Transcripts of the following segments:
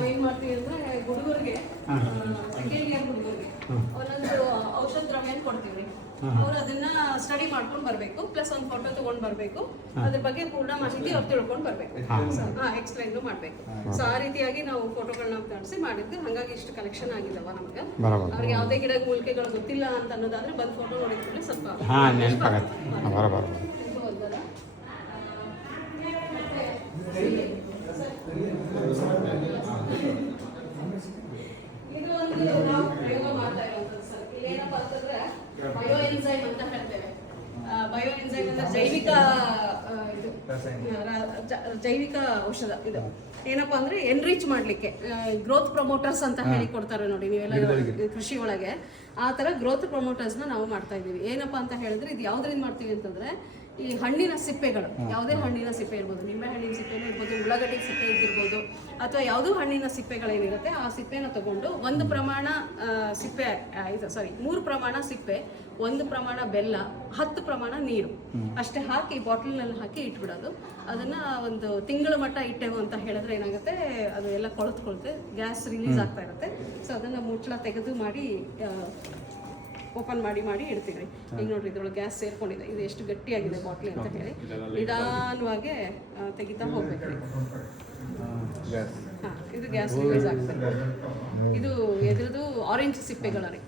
ನಾವೇನ್ ಮಾಡ್ತೀವಿ ಅಂದ್ರೆ ಹುಡುಗರಿಗೆ ಸೆಕೆಂಡ್ ಇಯರ್ ಹುಡುಗರಿಗೆ ಒಂದೊಂದು ಔಷಧ ದ್ರವ್ಯನ ಕೊಡ್ತೀವಿ. ಅವ್ರು ಅದನ್ನ ಸ್ಟಡಿ ಮಾಡ್ಕೊಂಡು ಬರ್ಬೇಕು, ಪ್ಲಸ್ ಒಂದು ಫೋಟೋ ತಗೊಂಡ್ ಬರ್ಬೇಕು, ಅದ್ರ ಬಗ್ಗೆ ಪೂರ್ಣ ಮಾಹಿತಿ ಅವ್ರು ತಿಳ್ಕೊಂಡು ಬರ್ಬೇಕು, ಎಕ್ಸ್ಪ್ಲೈನ್ ಮಾಡ್ಬೇಕು. ಸೊ ಆ ರೀತಿಯಾಗಿ ನಾವು ಫೋಟೋಗಳನ್ನ ಕಾಣಿಸಿ ಮಾಡಿದ್ವಿ. ಹಂಗಾಗಿ ಇಷ್ಟು ಕಲೆಕ್ಷನ್ ಆಗಿದಾವ ನಮ್ಗೆ. ಅವ್ರಿಗೆ ಯಾವುದೇ ಗಿಡ ಮೂಲಿಕೆಗಳು ಗೊತ್ತಿಲ್ಲ ಅಂತ ಅನ್ನೋದಾದ್ರೆ ಬಂದು ಫೋಟೋ ನೋಡಿದ್ರೆ ಸ್ವಲ್ಪ ಇದು ಒಂದು ನಾವು ಪ್ರಯೋಗ ಮಾಡ್ತಾ ಇರೋದು ಸರ್. ಏನಪ್ಪಾ ಅಂತಂದ್ರೆ ಬಯೋ ಎನ್ಸೈಮ್ ಅಂತ ಹೇಳ್ತೇವೆ. ಬಯೋ ಎನ್ಸೈಮ್ ಅಂದ್ರೆ ಜೈವಿಕ ಔಷಧ. ಇದು ಏನಪ್ಪಾ ಅಂದ್ರೆ ಎನ್ರಿಚ್ ಮಾಡ್ಲಿಕ್ಕೆ ಗ್ರೋತ್ ಪ್ರಮೋಟರ್ಸ್ ಅಂತ ಹೇಳಿ ಕೊಡ್ತಾರೆ ನೋಡಿ ನೀವೆಲ್ಲ ಕೃಷಿ ಒಳಗೆ. ಆ ತರ ಗ್ರೋತ್ ಪ್ರಮೋಟರ್ಸ್ ನಾವು ಮಾಡ್ತಾ ಇದೀವಿ. ಏನಪ್ಪಾ ಅಂತ ಹೇಳಿದ್ರೆ ಇದು ಯಾವ್ದ್ರಿಂದ ಮಾಡ್ತೀವಿ ಅಂತಂದ್ರೆ ಈ ಹಣ್ಣಿನ ಸಿಪ್ಪೆಗಳು, ಯಾವುದೇ ಹಣ್ಣಿನ ಸಿಪ್ಪೆ ಇರ್ಬೋದು, ನಿಂಬೆ ಹಣ್ಣಿನ ಸಿಪ್ಪೆನೂ ಇರ್ಬೋದು, ಉಳ್ಳಾಗಡ್ಡಿ ಸಿಪ್ಪೆ ಇದ್ದಿರ್ಬೋದು, ಅಥವಾ ಯಾವುದೋ ಹಣ್ಣಿನ ಸಿಪ್ಪೆಗಳೇನಿರುತ್ತೆ ಆ ಸಿಪ್ಪೆನ ತಗೊಂಡು ಒಂದು ಪ್ರಮಾಣ ಸಿಪ್ಪೆ ಮೂರು ಪ್ರಮಾಣ ಸಿಪ್ಪೆ, 1 ಪ್ರಮಾಣ ಬೆಲ್ಲ, 10 ಪ್ರಮಾಣ ನೀರು ಅಷ್ಟೇ ಹಾಕಿ ಬಾಟಲ್ನಲ್ಲಿ ಹಾಕಿ ಇಟ್ಬಿಡೋದು. ಅದನ್ನ ಒಂದು ತಿಂಗಳ ಮಟ್ಟ ಇಟ್ಟೆವು ಅಂತ ಹೇಳಿದ್ರೆ ಏನಾಗುತ್ತೆ, ಅದು ಎಲ್ಲ ಕೊಳ್ತೆ ಗ್ಯಾಸ್ ರಿಲೀಸ್ ಆಗ್ತಾ ಇರುತ್ತೆ. ಸೊ ಅದನ್ನ ಮುಚ್ಚಳ ತೆಗೆದು ಮಾಡಿ ಓಪನ್ ಮಾಡಿ ಇಡ್ತೀವಿ. ಈಗ ನೋಡ್ರಿ ಇದ್ರೊಳಗೆ ಗ್ಯಾಸ್ ಸೇರ್ಕೊಂಡಿದೆ. ಇದು ಎಷ್ಟು ಗಟ್ಟಿಯಾಗಿದೆ ಬಾಟ್ಲಿ ಅಂತ ಹೇಳಿ ನಿಧಾನವಾಗಿ ತೆಗಿತಾ ಹೋಗ್ಬೇಕ್ರಿ. ಇದು ಗ್ಯಾಸ್ ರಿಲೀಸ್ ಆಗ್ತದೆ. ಇದು ಎದ್ರದ್ದು ಆರೆಂಜ್ ಸಿಪ್ಪೆಗಳರಿ,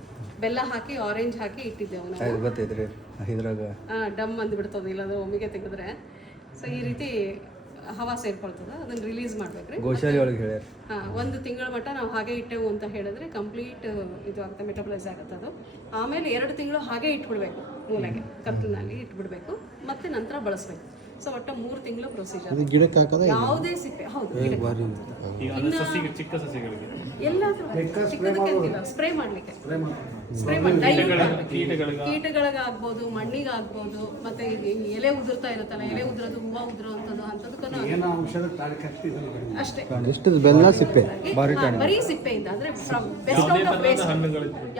ಬೆಲ್ಲ ಹಾಕಿ ಆರೆಂಜ್ ಹಾಕಿ ಇಟ್ಟಿದ್ದೆವು ನಾವು. ಡಮ್ ಅಂದ್ಬಿಡ್ತದೆ ಇಲ್ಲಾಂದ್ರೆ ಒಮ್ಮಿಗೆ ತೆಗೆದ್ರೆ. ಸೊ ಈ ರೀತಿ ಹವಾ ಸೇರ್ಕೊಳ್ತದೆ, ಅದನ್ನ ರಿಲೀಸ್ ಮಾಡ್ಬೇಕ್ರಿ. ಒಂದು ತಿಂಗಳ ಮಟ್ಟ ನಾವು ಹಾಗೆ ಇಟ್ಟೆವು ಅಂತ ಹೇಳಿದ್ರೆ ಕಂಪ್ಲೀಟ್ ಇದು ಆಗುತ್ತೆ, ಮೆಟಬಲೈಸ್ ಆಗುತ್ತೆ ಅದು. ಆಮೇಲೆ 2 ತಿಂಗಳು ಹಾಗೆ ಇಟ್ಬಿಡ್ಬೇಕು, ಮೂಲೆಗೆ ಕತ್ತಲಿನಲ್ಲಿ ಇಟ್ಬಿಡ್ಬೇಕು, ಮತ್ತೆ ನಂತರ ಬಳಸಬೇಕು. ಸೊ ಒಟ್ಟು 3 ತಿಂಗಳು ಪ್ರೊಸೀಜರ್. ಯಾವುದೇ ಸಿಪ್ಪೆ ಸ್ಪ್ರೇ ಮಾಡ್ಲಿಕ್ಕೆ, ಕೀಟಗಳಿಗಾಗ್ಬೋದು, ಮಣ್ಣಿಗಾಗ್ಬೋದು, ಮತ್ತೆ ಎಲೆ ಉದುರ್ತಾ ಇರುತ್ತಲ್ಲ, ಎಲೆ ಉದುರೋದು, ಹೂವು ಉದುರುವಂಥದ್ದು ಅಷ್ಟೇ. ಬರೀ ಸಿಪ್ಪೆಯಿಂದ ಅಂದ್ರೆ ಬೆಸ್ಟ್ ಔಟ್ ಆಫ್ ವೇಸ್ಟ್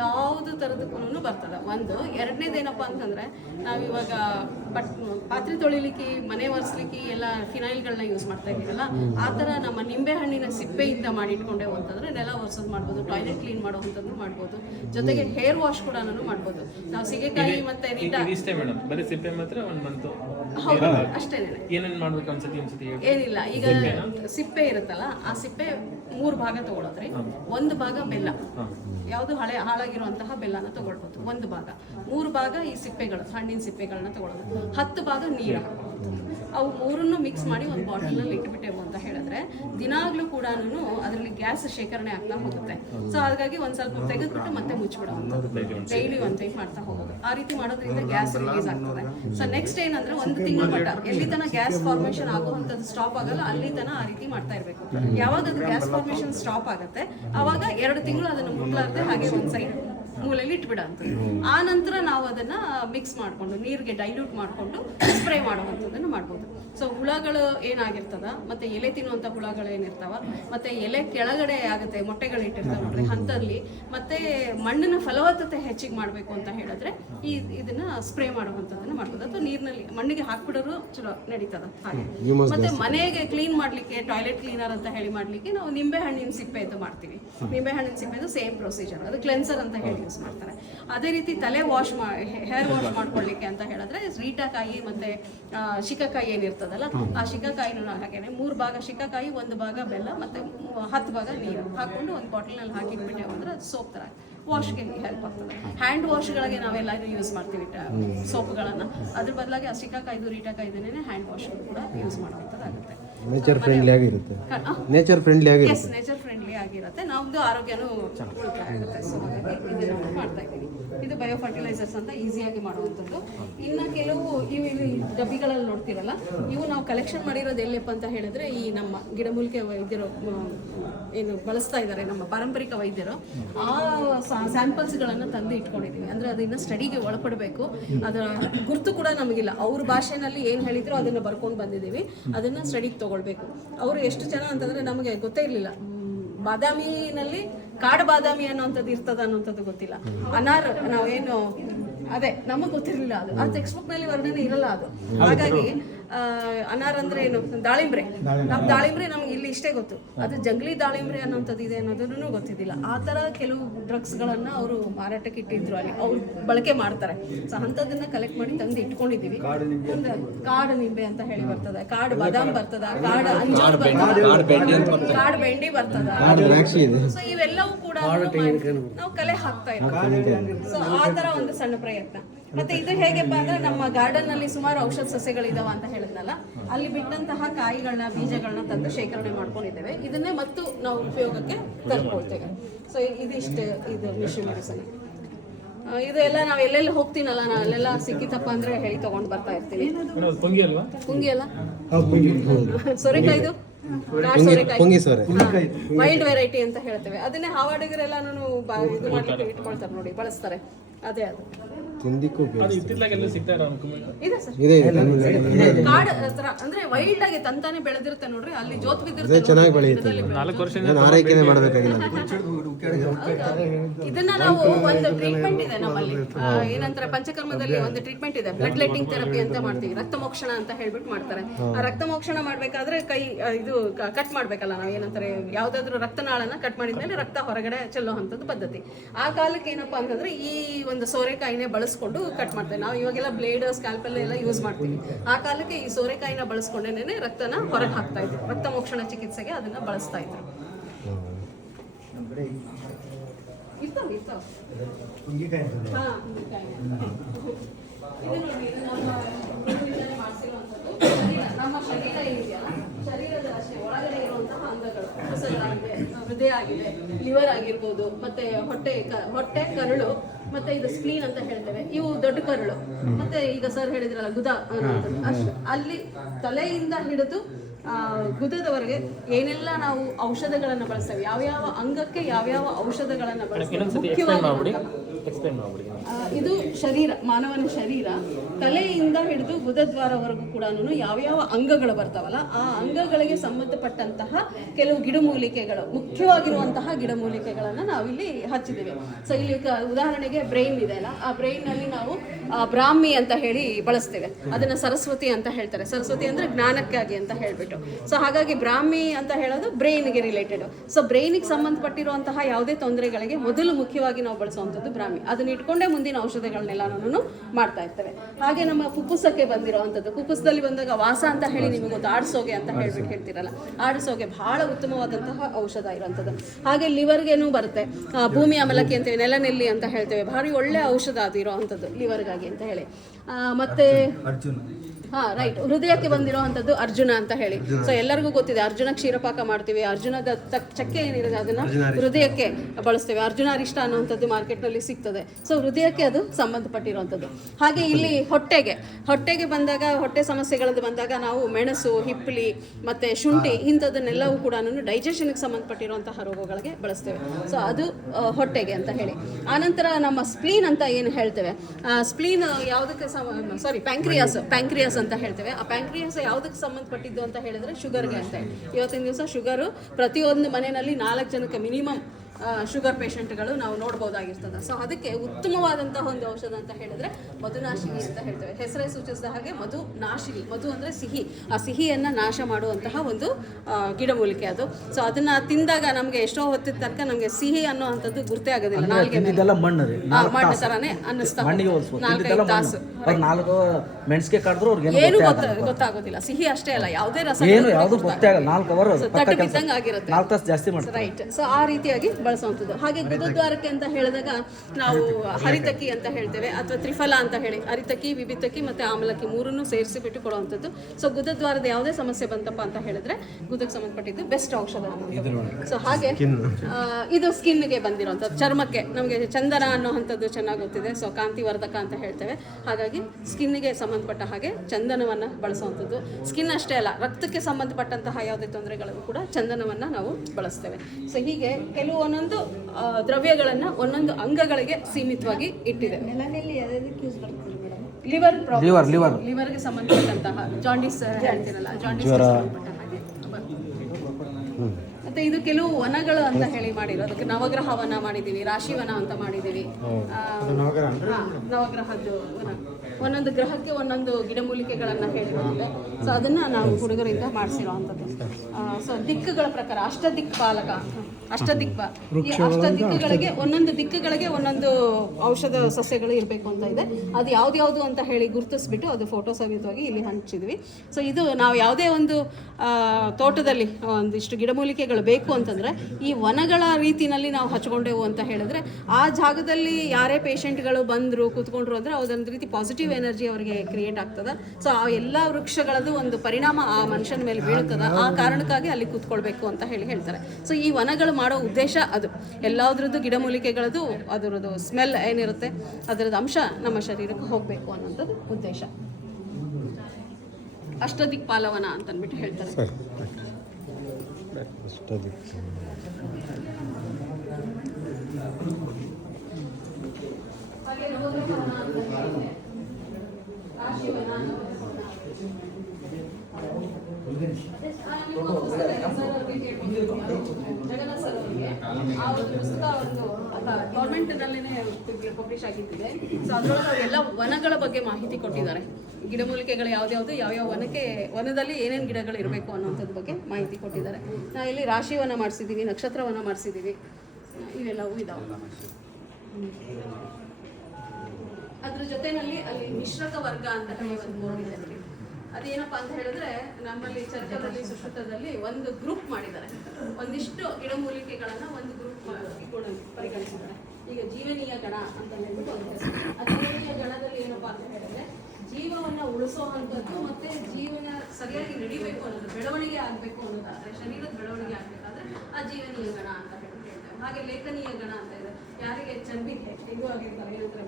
ಯಾವ್ದು ತರದಕ್ಕೂ ಬರ್ತದ. ಒಂದು ಎರಡನೇದೇನಪ್ಪಾ ಅಂತಂದ್ರೆ ನಾವಿವಾಗ ಪಾತ್ರೆ ತೊಳಿಲಿಕ್ಕೆ, ಮನೆ ಒರೆಸ್ಲಿಕ್ಕೆ ಎಲ್ಲ ಫಿನೈಲ್ಗಳನ್ನ ಯೂಸ್ ಮಾಡ್ತಾ ಇದೀವಲ್ಲ, ಆ ತರ ನಮ್ಮ ನಿಂಬೆ ಹಣ್ಣಿನ ಸಿಪ್ಪೆಯಿಂದ ಮಾಡಿ ಇಟ್ಕೊಂಡೇವು ಅಂತಂದ್ರೆ ನೆಲ ಒರೆಸೋದು ಮಾಡ್ಬೋದು, ಟಾಯ್ಲೆಟ್ ಕ್ಲೀನ್ ಮಾಡುವಂಥದ್ದು ಮಾಡ್ಬೋದು, ಜೊತೆಗೆ ಹೇರ್ ವಾಶ್ ಕೂಡ ಮಾಡ್ಬೋದು. ನಾವು ಸೀಗೆಕಾಯಿ ಮತ್ತೆ ಏನಿಲ್ಲ, ಈಗ ಸಿಪ್ಪೆ ಇರುತ್ತಲ್ಲ, ಆ ಸಿಪ್ಪೆ 3 ಭಾಗ ತಗೊಳೋದ್ರಿ. 1 ಭಾಗ ಬೆಲ್ಲ, ಯಾವುದು ಹಾಳಾಗಿರುವಂತಹ ಬೆಲ್ಲನ ತಗೊಳ್ಬೋದು 1 ಭಾಗ. 3 ಭಾಗ ಈ ಸಿಪ್ಪೆಗಳು, ಹಣ್ಣಿನ ಸಿಪ್ಪೆಗಳನ್ನ ತಗೊಳ್ಳೋದು. 10 ಭಾಗ ನೀರು. ಅವು 3ನ್ನು ಮಿಕ್ಸ್ ಮಾಡಿ ಒಂದು ಬಾಟಲ್ನಲ್ಲಿ ಇಟ್ಬಿಟ್ಟೆವು ಅಂತ ಹೇಳಿದ್ರೆ ದಿನಾಗ್ಲೂ ಕೂಡ ಅದರಲ್ಲಿ ಗ್ಯಾಸ್ ಶೇಖರಣೆ ಆಗ್ತಾ ಹೋಗುತ್ತೆ. ಸೊ ಹಾಗಾಗಿ ಒಂದ್ ಸ್ವಲ್ಪ ತೆಗೆದ್ಬಿಟ್ಟು ಮತ್ತೆ ಮುಚ್ಚಿಬಿಡುವಂಥದ್ದು, ಡೈಲಿ 1 ಟೈಮ್ ಮಾಡ್ತಾ ಹೋಗೋದು. ಆ ರೀತಿ ಮಾಡೋದ್ರಿಂದ ಗ್ಯಾಸ್ ರಿಲೀಸ್ ಆಗ್ತದೆ. ಸೊ ನೆಕ್ಸ್ಟ್ ಏನಂದ್ರೆ 1 ತಿಂಗಳ ಮಟ್ಟ ಎಲ್ಲಿ ತನ ಗ್ಯಾಸ್ ಫಾರ್ಮೇಶನ್ ಆಗುವಂಥದ್ದು ಸ್ಟಾಪ್ ಆಗಲ್ಲ, ಅಲ್ಲಿ ತನ ಆ ರೀತಿ ಮಾಡ್ತಾ ಇರ್ಬೇಕು. ಯಾವಾಗ ಅದು ಗ್ಯಾಸ್ ಫಾರ್ಮೇಶನ್ ಸ್ಟಾಪ್ ಆಗುತ್ತೆ ಅವಾಗ 2 ತಿಂಗಳು ಅದನ್ನು ಮುಟ್ಲಾರ್ದೆ ಹಾಗೆ ಒಂದ್ ಸೈಡ್ ಮೂಲೆಯಲ್ಲಿ ಇಟ್ಬಿಡಂತ. ಆ ನಂತರ ನಾವು ಅದನ್ನ ಮಿಕ್ಸ್ ಮಾಡ್ಕೊಂಡು ನೀರಿಗೆ ಡೈಲ್ಯೂಟ್ ಮಾಡ್ಕೊಂಡು ಸ್ಪ್ರೇ ಮಾಡುವಂಥದ್ದನ್ನು ಮಾಡ್ಬೋದು. ಸೊ ಹುಳಗಳು ಏನಾಗಿರ್ತದ, ಮತ್ತೆ ಎಲೆ ತಿನ್ನುವಂಥ ಹುಳಗಳು ಏನಿರ್ತಾವ, ಮತ್ತೆ ಎಲೆ ಕೆಳಗಡೆ ಆಗುತ್ತೆ ಮೊಟ್ಟೆಗಳು ಇಟ್ಟಿರ್ತಾವ ನೋಡ್ರಿ ಹಂತಲ್ಲಿ, ಮತ್ತೆ ಮಣ್ಣಿನ ಫಲವತ್ತತೆ ಹೆಚ್ಚಿಗೆ ಮಾಡಬೇಕು ಅಂತ ಹೇಳಿದ್ರೆ ಇದನ್ನ ಸ್ಪ್ರೇ ಮಾಡುವಂಥದ್ದನ್ನು ಮಾಡ್ಬೋದು. ಅಥವಾ ನೀರಿನಲ್ಲಿ ಮಣ್ಣಿಗೆ ಹಾಕ್ಬಿಡೋರು ಚಲೋ ನಡೀತದ. ಹಾಗೆ ಮತ್ತೆ ಮನೆಗೆ ಕ್ಲೀನ್ ಮಾಡ್ಲಿಕ್ಕೆ, ಟಾಯ್ಲೆಟ್ ಕ್ಲೀನರ್ ಅಂತ ಹೇಳಿ ಮಾಡ್ಲಿಕ್ಕೆ ನಾವು ನಿಂಬೆ ಹಣ್ಣಿನ ಸಿಪ್ಪೆ ಮಾಡ್ತೀವಿ. ನಿಂಬೆ ಹಣ್ಣಿನ ಸಿಪ್ಪೆದು ಸೇಮ್ ಪ್ರೊಸೀಜರ್, ಅದು ಕ್ಲೆನ್ಸರ್ ಅಂತ ಹೇಳಿ ಯೂಸ್ ಮಾಡ್ತಾರೆ. ಅದೇ ರೀತಿ ತಲೆ ವಾಶ್ ಹೇರ್ ವಾಶ್ ಮಾಡ್ಕೊಳ್ಳಿಕ್ಕೆ ಅಂತ ಹೇಳಿದ್ರೆ ರೀಟಾಕಾಯಿ ಮತ್ತೆ ಶಿಕಾಕಾಯಿ ಏನಿರ್ತದಲ್ಲ, ಆ ಶಿಕಾಕಾಯಿನೂ ಹಾಗೇನೆ 3 ಭಾಗ ಶಿಕಾಕಾಯಿ, 1 ಭಾಗ ಬೆಲ್ಲ, ಮತ್ತೆ 10 ಭಾಗ ನೀರು ಹಾಕೊಂಡು ಒಂದು ಬಾಟಲ್ನಲ್ಲಿ ಹಾಕಿಟ್ಬಿಟ್ಟೆವು ಅಂದ್ರೆ ಅದು ಸೋಪ್ ತರ ವಾಶ್ಗೆ ಹೆಲ್ಪ್ ಆಗ್ತದೆ. ಹ್ಯಾಂಡ್ ವಾಶ್ಗಳಿಗೆ ನಾವೆಲ್ಲ ಯೂಸ್ ಮಾಡ್ತೀವಿ ಸೋಪ್ಗಳನ್ನು, ಅದ್ರ ಬದಲಾಗಿ ಆ ಶಿಕಾಕಾಯ್ದು ರೀಟಾಕಾಯ್ದೇನೆ ಹ್ಯಾಂಡ್ ವಾಶ್ ಕೂಡ ಯೂಸ್ ಮಾಡುವಂಥದ್ದಾಗುತ್ತೆ. ನೇಚರ್ ಫ್ರೆಂಡ್ಲಿ ಆಗಿರುತ್ತೆ. ನೇಚರ್ ಫ್ರೆಂಡ್ಲಿ ಆಗಿರುತ್ತೆ. ನಮ್ದು ಆರೋಗ್ಯನೂ ಉಳಿತಾಯ ಆಗುತ್ತೆ. ಸೊ ಹಾಗಾಗಿ ಇದನ್ನು ಮಾಡ್ತಾ ಇದ್ದೀವಿ. ಇದು ಬಯೋ ಫರ್ಟಿಲೈಸರ್ಸ್ ಅಂತ ಈಸಿಯಾಗಿ ಮಾಡುವಂಥದ್ದು. ಇನ್ನು ಕೆಲವು ಇವು ಡಬ್ಬಿಗಳಲ್ಲಿ ನೋಡ್ತೀರಲ್ಲ, ಇವು ನಾವು ಕಲೆಕ್ಷನ್ ಮಾಡಿರೋದು ಎಲ್ಲಪ್ಪ ಅಂತ ಹೇಳಿದ್ರೆ ಈ ನಮ್ಮ ಗಿಡಮೂಲಿಕೆ ವೈದ್ಯರು ಏನು ಬಳಸ್ತಾ ಇದ್ದಾರೆ, ನಮ್ಮ ಪಾರಂಪರಿಕ ವೈದ್ಯರು, ಆ ಸ್ಯಾಂಪಲ್ಸ್ಗಳನ್ನು ತಂದು ಇಟ್ಕೊಂಡಿದ್ದೀವಿ. ಅಂದರೆ ಅದನ್ನು ಸ್ಟಡಿಗೆ ಒಳಪಡಬೇಕು. ಅದರ ಗುರುತು ಕೂಡ ನಮಗಿಲ್ಲ. ಅವ್ರ ಭಾಷೆನಲ್ಲಿ ಏನು ಹೇಳಿದ್ರು ಅದನ್ನು ಬರ್ಕೊಂಡು ಬಂದಿದ್ದೀವಿ. ಅದನ್ನು ಸ್ಟಡಿಗೆ ತೊಗೊಳ್ಬೇಕು. ಅವರು ಎಷ್ಟು ಜನ ಅಂತಂದರೆ ನಮಗೆ ಗೊತ್ತೇ ಇರಲಿಲ್ಲ. ಬಾದಾಮಿನಲ್ಲಿ ಕಾಡು ಬಾದಾಮಿ ಅನ್ನೋಂಥದ್ದು ಇರ್ತದ ಅನ್ನೋಂಥದ್ದು ಗೊತ್ತಿಲ್ಲ. ಅನಾರ್ ನಾವೇನು ಅದೇ ನಮಗೆ ಗೊತ್ತಿರಲಿಲ್ಲ. ಅದು ಆ ಟೆಕ್ಸ್ಟ್ ಬುಕ್ ನಲ್ಲಿ ವರ್ಣನೆ ಇರಲ್ಲ ಅದು. ಹಾಗಾಗಿ ಅನಾರ್ ಅಂದ್ರೆ ಏನು, ದಾಳಿಂಬ್ರೆ. ನಾವು ದಾಳಿಂಬ್ರೆ ನಮ್ಗೆ ಇಲ್ಲಿ ಇಷ್ಟೇ ಗೊತ್ತು, ಅದು ಜಂಗ್ಲಿ ದಾಳಿಂಬ್ರೆ ಅನ್ನೋಂಥದ್ದು ಇದೆ ಅನ್ನೋದನ್ನು ಗೊತ್ತಿದ್ದಿಲ್ಲ. ಆ ಥರ ಕೆಲವು ಡ್ರಗ್ಸ್ಗಳನ್ನ ಅವರು ಮಾರಾಟಕ್ಕೆ ಇಟ್ಟಿದ್ರು, ಅಲ್ಲಿ ಅವ್ರು ಬಳಕೆ ಮಾಡ್ತಾರೆ. ಸೊ ಅಂಥದ್ದನ್ನ ಕಲೆಕ್ಟ್ ಮಾಡಿ ತಂದು ಇಟ್ಕೊಂಡಿದ್ದೀವಿ. ಕಾಡು ನಿಂಬೆ ಅಂತ ಹೇಳಿ ಬರ್ತದೆ, ಕಾಡು ಬಾದಾಮ್ ಬರ್ತದ, ಕಾಡು ಅಂಜೂರ ಬರ್ತದ, ಕಾಡು ಬೆಂಡಿ ಬರ್ತದ. ಸೊ ಇವೆಲ್ಲವೂ ಕೂಡ ನಾವು ಕಲೆ ಹಾಕ್ತಾ ಇದ್ದೀವಿ. ಸೊ ಆ ತರ ಒಂದು ಸಣ್ಣ ಪ್ರಯತ್ನ. ಮತ್ತೆ ಇದು ಹೇಗೆಪ್ಪ ಅಂದ್ರೆ, ನಮ್ಮ ಗಾರ್ಡನ್ ನಲ್ಲಿ ಸುಮಾರು ಔಷಧ ಸಸ್ಯಗಳಿದಾವ ಅಂತ ಹೇಳಿದ್ನಲ್ಲ, ಅಲ್ಲಿ ಬಿಟ್ಟಂತಹ ಕಾಯಿಗಳನ್ನ ಬೀಜಗಳನ್ನ ತಂದು ಶೇಖರಣೆ ಮಾಡ್ಕೊಂಡಿದ್ದೇವೆ. ಇದನ್ನೇ ಮತ್ತು ನಾವು ಉಪಯೋಗಕ್ಕೆ ತರ್ಕೊಳ್ತೇವೆ. ಸೊ ಇದಿಷ್ಟು ಇದು ಮಿಶ್ರ ಮೆಡಿಸನ್. ಇದು ಎಲ್ಲ ನಾವು ಎಲ್ಲೆಲ್ಲಿ ಹೋಗ್ತೀನಲ್ಲ, ನಾನು ಅಲ್ಲೆಲ್ಲ ಸಿಕ್ಕಿತಪ್ಪ ಅಂದ್ರೆ ಹೇಳಿ ತಗೊಂಡ್ ಬರ್ತಾ ಇರ್ತೀನಿ. ಪುಂಗಿ ಅಲ್ಲ, ಸೋರೆಕಾಯಿ, ಇದು ವೈಲ್ಡ್ ವೆರೈಟಿ ಅಂತ ಹೇಳ್ತೇವೆ. ಅದನ್ನೇ ಹಾವಾಡಿಗರೆಲ್ಲಾನು ಇದು ಮಾಡ್ಲಿಕ್ಕೆ ಇಟ್ಕೊಳ್ತಾರೆ ನೋಡಿ, ಬಳಸ್ತಾರೆ. ಅದೇ ಅದು ಇದೆ ಸರ್. ಕಾಡ್ ಹತ್ರ ಅಂದ್ರೆ ವೈಲ್ಡ್ ಆಗಿ ತಂತಾನೆ ಬೆಳೆದಿರುತ್ತೆ ನೋಡ್ರಿ, ಅಲ್ಲಿ ಜೋತ್ ಬಿದ್ದಿರುತ್ತೆ. ಇದನ್ನ ನಾವು ಒಂದು ಟ್ರೀಟ್ಮೆಂಟ್ ಇದೆ ನಮ್ಮಲ್ಲಿ, ಏನಂತಾರೆ ಪಂಚಕರ್ಮದಲ್ಲಿ ಒಂದು ಟ್ರೀಟ್ಮೆಂಟ್ ಇದೆ, ಬ್ಲಡ್ ಲೆಟ್ಟಿಂಗ್ ಥೆರಪಿ ಅಂತ ಮಾಡ್ತೀವಿ. ರಕ್ತ ಮೋಕ್ಷಣ ಅಂತ ಹೇಳ್ಬಿಟ್ಟು ಮಾಡ್ತಾರೆ. ಆ ರಕ್ತ ಮೋಕ್ಷಣ ಮಾಡ್ಬೇಕಾದ್ರೆ ಕೈ ಇದು ಕಟ್ ಮಾಡ್ಬೇಕಲ್ಲ, ನಾವು ಏನಂತಾರೆ ಯಾವ್ದಾದ್ರು ರಕ್ತನಾಳನ್ನ ಕಟ್ ಮಾಡಿದ್ಮೇಲೆ ರಕ್ತ ಹೊರಗಡೆ ಚೆಲ್ಲೋ ಅಂತದ್ದು ಪದ್ಧತಿ. ಆ ಕಾಲಕ್ಕೆ ಏನಪ್ಪಾ ಅಂತಂದ್ರೆ ಈ ಒಂದು ಸೋರೆಕಾಯಿನೇ ಬಳಸ್ಕೊಂಡು ಕಟ್ ಮಾಡ್ತೇವೆ. ನಾವು ಇವಾಗೆಲ್ಲ ಬ್ಲೇಡ್, ಸ್ಕ್ಯಾಲ್ಪೆಲ್ ಎಲ್ಲ ಯೂಸ್ ಮಾಡ್ತೀವಿ. ಆ ಕಾಲಕ್ಕೆ ಈ ಸೋರೆಕಾಯಿನ ಬಳಸ್ಕೊಂಡೇನೆ ರಕ್ತನ ಹೊರಗೆ ಹಾಕ್ತಾ ಇದ್ರು. ರಕ್ತ ಮೋಕ್ಷಣ ಚಿಕಿತ್ಸೆಗೆ ಅದನ್ನ ಬಳಸ್ತಾ ಇದ್ರು. ನಮ್ಮ ಶರೀರ ಏನಿದೆಯಲ್ಲ, ಶರೀರದ ಅಷ್ಟೇ ಒಳಗಡೆ ಇರುವಂತಹ ಅಂಗಗಳು, ಹೃದಯ ಆಗಿದೆ, ಲಿವರ್ ಆಗಿರ್ಬೋದು, ಮತ್ತೆ ಹೊಟ್ಟೆ ಕರುಳು, ಮತ್ತೆ ಇದು ಸ್ಪ್ಲೀನ್ ಅಂತ ಹೇಳ್ತೇವೆ, ಇವು ದೊಡ್ಡ ಕರುಳು. ಮತ್ತೆ ಈಗ ಸರ್ ಹೇಳಿದ್ರಲ್ಲ ಗುದ ಅನ್ನೋದು, ಅಷ್ಟು ಅಲ್ಲಿ ತಲೆಯಿಂದ ಹಿಡಿದು ಗುದದವರೆಗೆ ಏನೆಲ್ಲ ನಾವು ಔಷಧಗಳನ್ನ ಬಳಸ್ತೇವೆ, ಯಾವ್ಯಾವ ಅಂಗಕ್ಕೆ ಯಾವ್ಯಾವ ಔಷಧಗಳನ್ನ ಬಳಸ್ತೇವೆ. ಇದು ಶರೀರ, ಮಾನವನ ಶರೀರ ತಲೆಯಿಂದ ಹಿಡಿದು ಗುದದ್ವಾರವರೆಗೂ ಕೂಡ ಯಾವ್ಯಾವ ಅಂಗಗಳು ಬರ್ತಾವಲ್ಲ, ಆ ಅಂಗಗಳಿಗೆ ಸಂಬಂಧಪಟ್ಟಂತಹ ಕೆಲವು ಗಿಡಮೂಲಿಕೆಗಳು, ಮುಖ್ಯವಾಗಿರುವಂತಹ ಗಿಡಮೂಲಿಕೆಗಳನ್ನ ನಾವಿಲ್ಲಿ ಹಚ್ಚಿದ್ದೇವೆ. ಸೊ ಇಲ್ಲಿ ಉದಾಹರಣೆಗೆ ಬ್ರೈನ್ ಇದೆ ಅಲ್ಲ, ಆ ಬ್ರೈನ್ ನಲ್ಲಿ ನಾವು ಬ್ರಾಹ್ಮಿ ಅಂತ ಹೇಳಿ ಬಳಸ್ತೇವೆ. ಅದನ್ನ ಸರಸ್ವತಿ ಅಂತ ಹೇಳ್ತಾರೆ. ಸರಸ್ವತಿ ಅಂದ್ರೆ ಜ್ಞಾನಕ್ಕಾಗಿ ಅಂತ ಹೇಳ್ಬಿಟ್ಟು. ಸೊ ಹಾಗಾಗಿ ಬ್ರಾಹ್ಮಿ ಅಂತ ಹೇಳೋದು ಬ್ರೈನ್ಗೆ ರಿಲೇಟೆಡ್. ಸೊ ಬ್ರೈನಿಗೆ ಸಂಬಂಧಪಟ್ಟಿರುವಂತಹ ಯಾವುದೇ ತೊಂದರೆಗಳಿಗೆ ಮೊದಲು ಮುಖ್ಯವಾಗಿ ನಾವು ಬಳಸುವಂಥದ್ದು ಬ್ರಾಹ್ಮಿ. ಅದನ್ನ ಇಟ್ಕೊಂಡೇ ಮುಂದಿನ ಔಷಧಗಳನ್ನೆಲ್ಲ ನಾನು ಮಾಡ್ತಾ ಇರ್ತೇವೆ. ಹಾಗೆ ನಮ್ಮ ಫುಫುಸಕ್ಕೆ ಬಂದಿರುವಂಥದ್ದು, ಫುಫುಸದಲ್ಲಿ ಬಂದಾಗ ವಾಸ ಅಂತ ಹೇಳಿ ನಿಮಗೆ ಗೊತ್ತು, ಆಡ್ಸೋಗೆ ಅಂತ ಹೇಳ್ಬಿಟ್ಟು ಹೇಳ್ತಿರಲ್ಲ, ಆಡಿಸೋಗೆ ಬಹಳ ಉತ್ತಮವಾದಂತಹ ಔಷಧ ಇರುವಂಥದ್ದು. ಹಾಗೆ ಲಿವರ್ಗೇನು ಬರುತ್ತೆ, ಭೂಮಿ ಅಮಲಕ್ಕಿ ಅಂತೇವೆ, ನೆಲನೆಲ್ಲಿ ಅಂತ ಹೇಳ್ತೇವೆ, ಭಾರಿ ಒಳ್ಳೆ ಔಷಧ ಅದು ಇರೋವಂಥದ್ದು ಲಿವರ್ಗಾಗಿ ಅಂತ ಹೇಳಿ. ಮತ್ತೆ ರೈಟ್, ಹೃದಯಕ್ಕೆ ಬಂದಿರುವಂಥದ್ದು ಅರ್ಜುನ ಅಂತ ಹೇಳಿ. ಸೊ ಎಲ್ಲರಿಗೂ ಗೊತ್ತಿದೆ, ಅರ್ಜುನ ಕ್ಷೀರಪಾಕ ಮಾಡ್ತೀವಿ, ಅರ್ಜುನದ ಚಕ್ಕೆ ಏನಿರುತ್ತೆ ಅದನ್ನ ಹೃದಯಕ್ಕೆ ಬಳಸ್ತೇವೆ. ಅರ್ಜುನ ಅರಿಷ್ಟ ಅನ್ನುವಂಥದ್ದು ಮಾರ್ಕೆಟ್ನಲ್ಲಿ ಸಿಗ್ತದೆ. ಸೊ ಹೃದಯಕ್ಕೆ ಅದು ಸಂಬಂಧಪಟ್ಟಿರುವಂಥದ್ದು. ಹಾಗೆ ಇಲ್ಲಿ ಹೊಟ್ಟೆಗೆ ಬಂದಾಗ, ಹೊಟ್ಟೆ ಸಮಸ್ಯೆಗಳದ್ದು ಬಂದಾಗ ನಾವು ಮೆಣಸು, ಹಿಪ್ಪಲಿ ಮತ್ತೆ ಶುಂಠಿ ಇಂಥದ್ದನ್ನೆಲ್ಲವೂ ಕೂಡ ಡೈಜೆಷನ್ಗೆ ಸಂಬಂಧಪಟ್ಟಿರುವಂತಹ ರೋಗಗಳಿಗೆ ಬಳಸ್ತೇವೆ. ಸೊ ಅದು ಹೊಟ್ಟೆಗೆ ಅಂತ ಹೇಳಿ. ಆನಂತರ ನಮ್ಮ ಸ್ಪ್ಲೀನ್ ಅಂತ ಏನು ಹೇಳ್ತೇವೆ, ಸ್ಪ್ಲೀನ್ ಯಾವುದಕ್ಕೆ ಪ್ಯಾಂಕ್ರಿಯಾಸ್ ಅಂತ ಹೇಳ್ತೇವೆ. ಆ ಪ್ಯಾಂಕ್ರಿಯಾಸ್ ಯಾವುದಕ್ಕೆ ಸಂಬಂಧಪಟ್ಟಿದ್ದು ಅಂತ ಹೇಳಿದ್ರೆ ಶುಗರ್ಗೆ ಅಂತ ಹೇಳಿ. ಇವತ್ತಿನ ದಿವಸ ಶುಗರು ಪ್ರತಿಯೊಂದು ಮನೆಯಲ್ಲಿ 4 ಜನಕ್ಕೆ ಮಿನಿಮಮ್ ಶುಗರ್ ಪೇಷಂಟ್ಗಳು ನಾವು ನೋಡ್ಬೋದಾಗಿರ್ತದೆ. ಸೊ ಅದಕ್ಕೆ ಉತ್ತಮವಾದಂತಹ ಒಂದು ಔಷಧ ಅಂತ ಹೇಳಿದ್ರೆ ಮಧುನಾಶಿನಿ ಅಂತ ಹೇಳ್ತೇವೆ. ಹೆಸರೇ ಸೂಚಿಸಿದ ಹಾಗೆ ಮಧುನಾಶಿನಿ, ಮಧು ಅಂದ್ರೆ ಸಿಹಿ, ಆ ಸಿಹಿಯನ್ನ ನಾಶ ಮಾಡುವಂತಹ ಒಂದು ಗಿಡಮೂಲಿಕೆ ಅದು. ಸೊ ಅದನ್ನ ತಿಂದಾಗ ನಮ್ಗೆ ಎಷ್ಟೋ ಹೊತ್ತಿದ ತನಕ ನಮ್ಗೆ ಸಿಹಿ ಅನ್ನೋ ಅಂಥದ್ದು ಗುರ್ತೇ ಆಗೋದಿಲ್ಲ, ನಾಲ್ಗೆ ಮಣ್ಣು ತರಾನೇ ಅನ್ನಿಸ್ತಾ, 4-5 ತಾಸು ಏನು ಗೊತ್ತಾಗೋದಿಲ್ಲ. ಸಿಹಿ ಅಷ್ಟೇ ಅಲ್ಲ, ಯಾವುದೇ ರಸ ತಟ್ಟು ಬಿದ್ದಂಗೆ ಆಗಿರುತ್ತೆ. ರೈಟ್. ಸೊ ಆ ರೀತಿಯಾಗಿ ಬಳಸುವಂಥದ್ದು. ಹಾಗೆ ಗುದದ್ವಾರಕ್ಕೆ ಅಂತ ಹೇಳಿದಾಗ ನಾವು ಹರಿತಕಿ ಅಂತ ಹೇಳ್ತೇವೆ, ಅಥವಾ ತ್ರಿಫಲ ಅಂತ ಹೇಳಿ, ಹರಿತಕಿ, ವಿಭಿತಕಿ ಮತ್ತೆ ಆಮಲಕ್ಕಿ ಮೂರನ್ನು ಸೇರಿಸಿ ಬಿಟ್ಟು ಕೊಡುವಂಥದ್ದು. ಸೊ ಗುದದ್ವಾರದ ಯಾವುದೇ ಸಮಸ್ಯೆ ಬಂತಪ್ಪ ಅಂತ ಹೇಳಿದ್ರೆ ಗುದಕ್ಕೆ ಸಂಬಂಧಪಟ್ಟಿದ್ದು ಬೆಸ್ಟ್ ಔಷಧ. ಸೊ ಹಾಗೆ ಇದು ಸ್ಕಿನ್ಗೆ ಬಂದಿರುವಂಥದ್ದು, ಚರ್ಮಕ್ಕೆ ನಮಗೆ ಚಂದನ ಅನ್ನೋವಂಥದ್ದು ಚೆನ್ನಾಗಿ ಗೊತ್ತಿದೆ. ಸೊ ಕಾಂತಿವರ್ಧಕ ಅಂತ ಹೇಳ್ತೇವೆ. ಹಾಗಾಗಿ ಸ್ಕಿನ್ಗೆ ಸಂಬಂಧಪಟ್ಟ ಹಾಗೆ ಚಂದನವನ್ನು ಬಳಸುವಂಥದ್ದು. ಸ್ಕಿನ್ ಅಷ್ಟೇ ಅಲ್ಲ, ರಕ್ತಕ್ಕೆ ಸಂಬಂಧಪಟ್ಟಂತಹ ಯಾವುದೇ ತೊಂದರೆಗಳಿಗೂ ಕೂಡ ಚಂದನವನ್ನು ನಾವು ಬಳಸ್ತೇವೆ. ಸೊ ಹೀಗೆ ಕೆಲವು ಒಂದೊಂದು ದ್ರವ್ಯಗಳನ್ನ ಒಂದೊಂದು ಅಂಗಗಳಿಗೆ ಸೀಮಿತವಾಗಿ ಇಟ್ಟಿದೆ. ಲಿವರ್ಗೆ ಸಂಬಂಧಪಟ್ಟಂತಹ ಜಾಂಡಿಸ್ ಹೇಳ್ತೀರಲ್ಲ, ಜಾಂಡಿಸ್ ಸಂಬಂಧಪಟ್ಟ ಹಾಗೆ. ಮತ್ತೆ ಇದು ಕೆಲವು ವನಗಳು ಅಂತ ಹೇಳಿ ಮಾಡಿರೋದಕ್ಕೆ ನವಗ್ರಹ ವನ ಮಾಡಿದೀವಿ, ರಾಶಿವನ ಅಂತ ಮಾಡಿದೀವಿ. ನವಗ್ರಹದ್ದು ವನ ಒಂದೊಂದು ಗ್ರಹಕ್ಕೆ ಒಂದೊಂದು ಗಿಡಮೂಲಿಕೆಗಳನ್ನು ಹೇಳಿರುತ್ತೆ. ಸೊ ಅದನ್ನು ನಾವು ಹುಡುಗರಿಂದ ಮಾಡಿಸಿರೋ ಅಂಥದ್ದು. ಸೊ ದಿಕ್ಕುಗಳ ಪ್ರಕಾರ ಅಷ್ಟದಿಕ್ಕುಗಳಿಗೆ ಒಂದೊಂದು ದಿಕ್ಕುಗಳಿಗೆ ಒಂದೊಂದು ಔಷಧ ಸಸ್ಯಗಳು ಇರಬೇಕು ಅಂತ ಇದೆ. ಅದು ಯಾವ್ದು ಅಂತ ಹೇಳಿ ಗುರುತಿಸ್ಬಿಟ್ಟು ಅದು ಫೋಟೋ ಸಮೇತವಾಗಿ ಇಲ್ಲಿ ಹಂಚಿದ್ವಿ. ಸೊ ಇದು ನಾವು ಯಾವುದೇ ಒಂದು ತೋಟದಲ್ಲಿ ಒಂದಿಷ್ಟು ಗಿಡಮೂಲಿಕೆಗಳು ಬೇಕು ಅಂತಂದರೆ ಈ ವನಗಳ ರೀತಿಯಲ್ಲಿ ನಾವು ಹಚ್ಕೊಂಡೆವು ಅಂತ ಹೇಳಿದ್ರೆ ಆ ಜಾಗದಲ್ಲಿ ಯಾರೇ ಪೇಷಂಟ್ಗಳು ಬಂದರು ಕೂತ್ಕೊಂಡ್ರು ಅಂದರೆ ಅದೊಂದು ರೀತಿ ಪಾಸಿಟಿವ್ ಎನರ್ಜಿ ಅವರಿಗೆ ಕ್ರಿಯೇಟ್ ಆಗ್ತದೆ. ಸೊ ಆ ಎಲ್ಲ ವೃಕ್ಷಗಳದ್ದು ಒಂದು ಪರಿಣಾಮ ಆ ಮನುಷ್ಯನ ಮೇಲೆ ಬೀಳುತ್ತದೆ. ಆ ಕಾರಣಕ್ಕಾಗಿ ಅಲ್ಲಿ ಕೂತ್ಕೊಳ್ಬೇಕು ಅಂತ ಹೇಳ್ತಾರೆ. ಸೊ ಈ ವನಗಳು ಮಾಡೋ ಉದ್ದೇಶ ಅದು. ಎಲ್ಲದ್ರದ್ದು ಗಿಡಮೂಲಿಕೆಗಳದ್ದು ಅದರದ್ದು ಸ್ಮೆಲ್ ಏನಿರುತ್ತೆ ಅದರದ್ದು ಅಂಶ ನಮ್ಮ ಶರೀರಕ್ಕೆ ಹೋಗಬೇಕು ಅನ್ನೋಂಥದ್ದು ಉದ್ದೇಶ. ಅಷ್ಟದಿಕ್ಪಾಲವನ ಅಂತಂದ್ಬಿಟ್ಟು ಹೇಳ್ತಾರೆ. ಗೌರ್ಮೆಂಟ್ನಲ್ಲೇ ಪಬ್ಲಿಷ್ ಆಗಿದ್ದಿದೆ. ಸೊ ಅದರೊಳಗೆ ಎಲ್ಲ ವನಗಳ ಬಗ್ಗೆ ಮಾಹಿತಿ ಕೊಟ್ಟಿದ್ದಾರೆ. ಗಿಡಮೂಲಿಕೆಗಳು ಯಾವ್ಯಾವ ವನದಲ್ಲಿ ಏನೇನು ಗಿಡಗಳು ಇರಬೇಕು ಅನ್ನೋಂಥದ್ದು ಬಗ್ಗೆ ಮಾಹಿತಿ ಕೊಟ್ಟಿದ್ದಾರೆ. ನಾವು ಇಲ್ಲಿ ರಾಶಿವನ ಮಾಡಿಸಿದ್ದೀವಿ, ನಕ್ಷತ್ರವನ ಮಾಡಿಸಿದ್ದೀವಿ, ಇವೆಲ್ಲವೂ ಇದಾವೆ. ಅದ್ರ ಜೊತೆನಲ್ಲಿ ಅಲ್ಲಿ ಮಿಶ್ರಕ ವರ್ಗ ಅಂತ ಹೇಳಿ ಒಂದು ನೋಡಿದೆ. ಅದೇನಪ್ಪ ಅಂತ ಹೇಳಿದ್ರೆ ನಮ್ಮಲ್ಲಿ ಚರ್ಚದಲ್ಲಿ ಸುಶ್ರುತದಲ್ಲಿ ಒಂದು ಗ್ರೂಪ್ ಮಾಡಿದ್ದಾರೆ. ಒಂದಿಷ್ಟು ಗಿಡಮೂಲಿಕೆಗಳನ್ನ ಒಂದು ಗ್ರೂಪ್ ಪರಿಗಣಿಸಿದ್ದಾರೆ. ಈಗ ಜೀವನೀಯ ಗಣ ಅಂತ ಹೇಳ್ಬಿಟ್ಟು ಒಂದು ಹೆಸರು. ಆ ಜೀವನೀಯ ಗಣದಲ್ಲಿ ಏನಪ್ಪಾ ಅಂತ ಹೇಳಿದ್ರೆ ಜೀವವನ್ನ ಉಳಿಸೋವಂಥದ್ದು ಮತ್ತೆ ಜೀವನ ಸರಿಯಾಗಿ ನಡಿಬೇಕು ಅನ್ನೋದು, ಬೆಳವಣಿಗೆ ಆಗಬೇಕು ಅನ್ನೋದಾದ್ರೆ, ಶರೀರದ ಬೆಳವಣಿಗೆ ಆಗ್ಬೇಕಾದ್ರೆ ಆ ಜೀವನೀಯ ಗಣ ಅಂತ ಹೇಳ್ತೇವೆ. ಹಾಗೆ ಲೇಖನೀಯ ಗಣ ಅಂತ ಇದೆ. ಯಾರಿಗೆ ಚರ್ಬಿ ಇದು ಆಗಿರ್ತಾರೆ, ಏನಂದ್ರೆ